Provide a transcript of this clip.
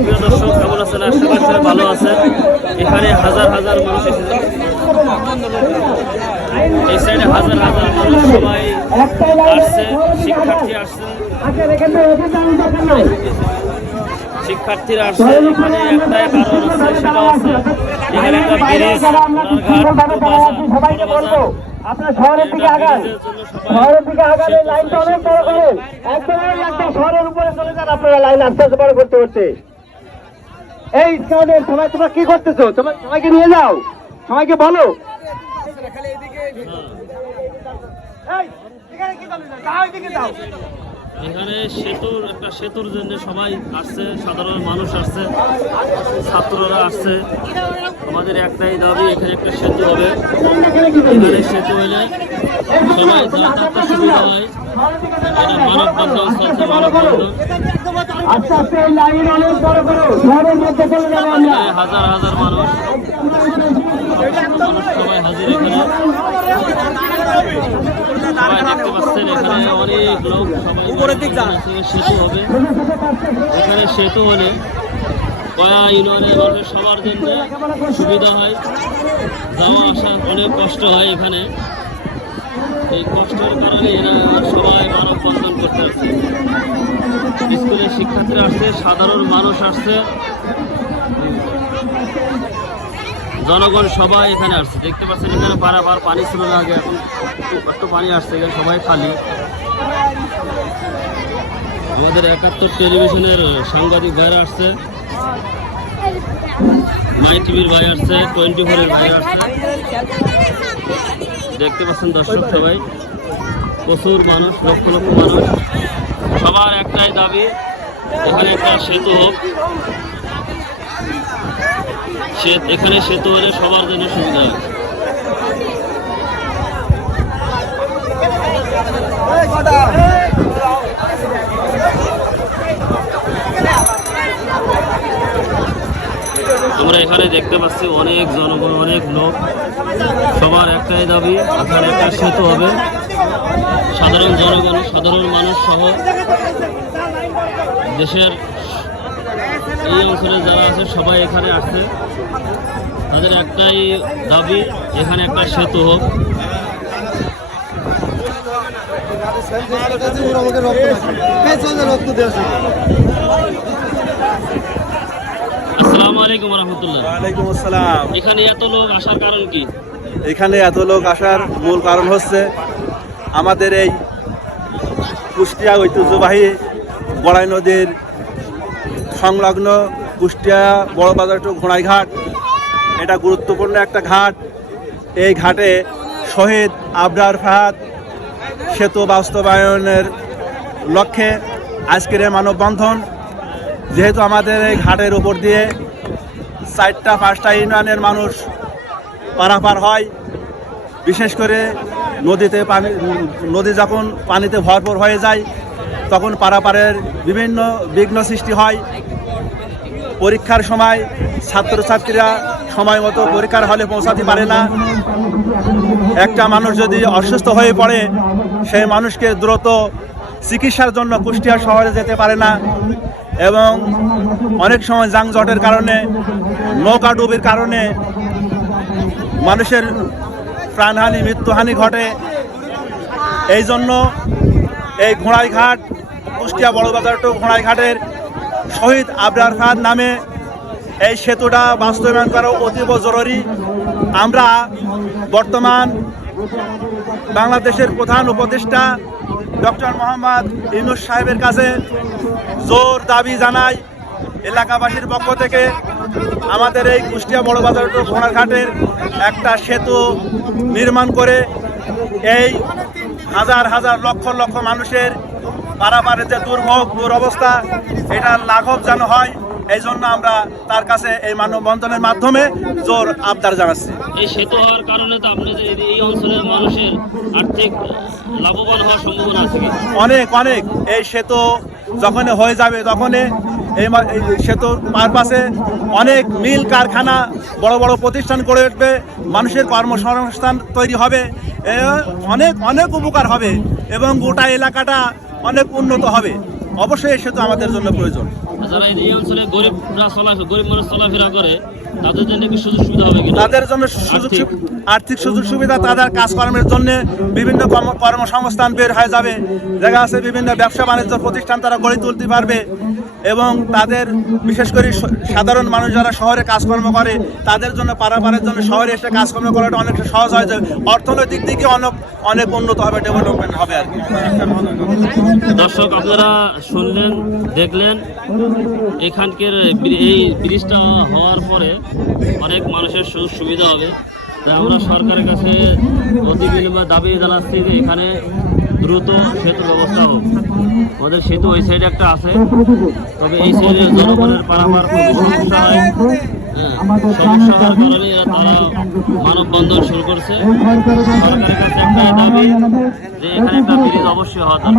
সুপ্রিয় দর্শক, কেমন আছেন? আশা ভালো আছে এখানে হাজার হাজার মানুষ এই সাইডে হাজার হাজার মানুষ সবাই আসছে। শিক্ষার্থী আসছে। শিক্ষার্থীরা আসছে। এখানে একটাই কারণ আছে সেটা হচ্ছে এখানে একটা ব্রিজ আপনার শহরের দিকে আগান শহরের দিকে আগান লাইনটা অনেক বড় লাগবে শহরের উপরে চলে যান আপনারা লাইন আস্তে আস্তে বড় করতে করতে এই স্কাউটের সবাই তোমরা কি করতেছো? তোমরা সবাইকে নিয়ে যাও। সবাইকে বলো। এই, এখানে কি করলি? যাও এদিকে যাও। এখানে সেতুর একটা সেতুর জন্য সবাই আসছে সাধারণ মানুষ আসছে ছাত্ররা আসছে। আমাদের একটাই দাবি এখানে একটা সেতু হবে। এখানে সেতু হলে সবাই যাতায়াতের সুবিধা হয় এটা চলছে আমরা। এখানে হাজার হাজার মানুষ সবাই হাজির এখানে। সবাই দেখতে পাচ্ছেন এখানে অনেক লোক সবাই উপরের দিক সেতু হবে। এখানে সেতু হলে কয়া ইউনিয়নের মানুষের সবার জন্য সুবিধা হয়। যাওয়া আসা অনেক কষ্ট হয় এখানে। এই কষ্টের কারণে এরা সবাই মানববন্ধন করতে আসছে। স্কুলের শিক্ষার্থীরা আসছে সাধারণ মানুষ আসছে। জনগণ সবাই এখানে আসছে। দেখতে পাচ্ছেন এখানে পারাপার পানি ছিল না, আগে এখন একটু পানি আসছে, এখানে সবাই খালি। আমাদের একাত্তর টেলিভিশনের সাংবাদিক ভাইরা আসছে। মাই টিভির ভাই আসছে, টোয়েন্টি ফোরের ভাই আসছে। দেখতে পাচ্ছেন দর্শক সবাই, প্রচুর মানুষ, লক্ষ লক্ষ মানুষ। সবার একটাই দাবি, এখানে একটা সেতু হোক। এখানে সেতু হলে সবার জন্য সুবিধা হয় আমরা এখানে দেখতে পাচ্ছি অনেক জনগণ, অনেক লোক। সবার একটাই দাবি এখানে একটা সেতু হবে। সাধারণ জনগণ, সাধারণ মানুষ সহ দেশের এই অঞ্চলে যারা আছে সবাই এখানে আসছে। তাদের একটাই দাবি এখানে একটা সেতু হোক। আসসালামু আলাইকুম রহমতুল্লাহ। ওয়ালাইকুম আসসালাম। এখানে এত লোক আসার কারণ কি? এখানে এত লোক আসার মূল কারণ হচ্ছে আমাদের এই কুষ্টিয়া ঐতিহ্যবাহী বড়াই নদীর সংলগ্ন কুষ্টিয়া বড় বাজার টু ঘোড়াইঘাট এটা গুরুত্বপূর্ণ একটা ঘাট। এই ঘাটে শহীদ আবরার ফাহাদ সেতু বাস্তবায়নের লক্ষ্যে আজকের মানববন্ধন। যেহেতু আমাদের এই ঘাটের উপর দিয়ে চারটা পাঁচটা ইউনিয়নের মানুষ পারাপার হয়, বিশেষ করে নদীতে পানি, নদী যখন পানিতে ভরপুর হয়ে যায়, তখন পারাপারের বিভিন্ন বিঘ্ন সৃষ্টি হয়। পরীক্ষার সময় ছাত্রছাত্রীরা সময় মতো পরীক্ষার হলে পৌঁছাতে পারে না। একটা মানুষ যদি অসুস্থ হয়ে পড়ে সেই মানুষকে দ্রুত চিকিৎসার জন্য কুষ্টিয়া শহরে যেতে পারে না এবং অনেক সময় যানজটের কারণে, নৌকা ডুবির কারণে মানুষের প্রাণহানি, মৃত্যুহানি ঘটে। এই জন্য এই ঘোড়াইঘাট, কুষ্টিয়া টু ঘোড়াইঘাটের শহীদ আবরার খান নামে এই সেতুটা বাস্তবায়ন করা অতীব জরুরি। আমরা বর্তমান বাংলাদেশের প্রধান উপদেষ্টা ডক্টর মোহাম্মদ ইউনুস সাহেবের কাছে জোর দাবি জানাই এলাকাবাসীর পক্ষ থেকে আমাদের এই কুষ্টিয়া বড় বাজার ঘোড়াঘাটের একটা সেতু নির্মাণ করে এই হাজার হাজার লক্ষ লক্ষ মানুষের পারাপারের যে দুর্ভোগ দুরবস্থা এটা লাঘব যেন হয় এই জন্য আমরা তার কাছে এই মানববন্ধনের মাধ্যমে জোর আবদার জানাচ্ছি। এই সেতু হওয়ার কারণে তো আপনাদের এই- অঞ্চলের মানুষের আর্থিক লাভবান হওয়ার সম্ভাবনা আছে অনেক অনেক। এই সেতু যখন হয়ে যাবে তখন এই সেতুর পারপাসে অনেক মিল কারখানা বড় বড় প্রতিষ্ঠান গড়ে উঠবে মানুষের কর্মসংস্থান তৈরি হবে অনেক অনেক উপকার হবে এবং গোটা এলাকাটা অনেক উন্নত হবে। অবশ্যই এই সেতু আমাদের জন্য প্রয়োজন। যারা এই- এই অঞ্চলে গরিবরা চলা গরিব মানুষ চলাফেরা করে তাদের জন্য কি সুযোগ সুবিধা হবে তাদের জন্য সুযোগ আর্থিক। সুযোগ সুবিধা তাদের কাজকর্মের জন্য বিভিন্ন কর্মসংস্থান বের হয়ে যাবে। দেখা আছে বিভিন্ন ব্যবসা বাণিজ্য প্রতিষ্ঠান তারা গড়ে তুলতে পারবে। এবং তাদের, বিশেষ করে সাধারণ মানুষ যারা শহরে কাজকর্ম করে, তাদের জন্য, পারাপারের জন্য শহরে এসে কাজকর্ম করাটা অনেকটা সহজ হয়ে যাবে অর্থনৈতিক দিকে অনেক অনেক উন্নত হবে ডেভেলপমেন্ট হবে আর কি। দর্শক, আপনারা শুনলেন, দেখলেন, এখানকার এই ব্রিজটা হওয়ার পরে অনেক মানুষের সুযোগ সুবিধা হবে। তাই আমরা সরকারের কাছে অতি বিলম্বে দাবি জানাচ্ছি যে এখানে দ্রুত সেতু ব্যবস্থা হোক। আমাদের সেতু ওই সাইডে একটা আছে। তবে এই সাইডে জনগণের পারাপার হয়। মানববন্ধন শুরু করছে। এখানে একটা অবশ্যই হওয়া দরকার।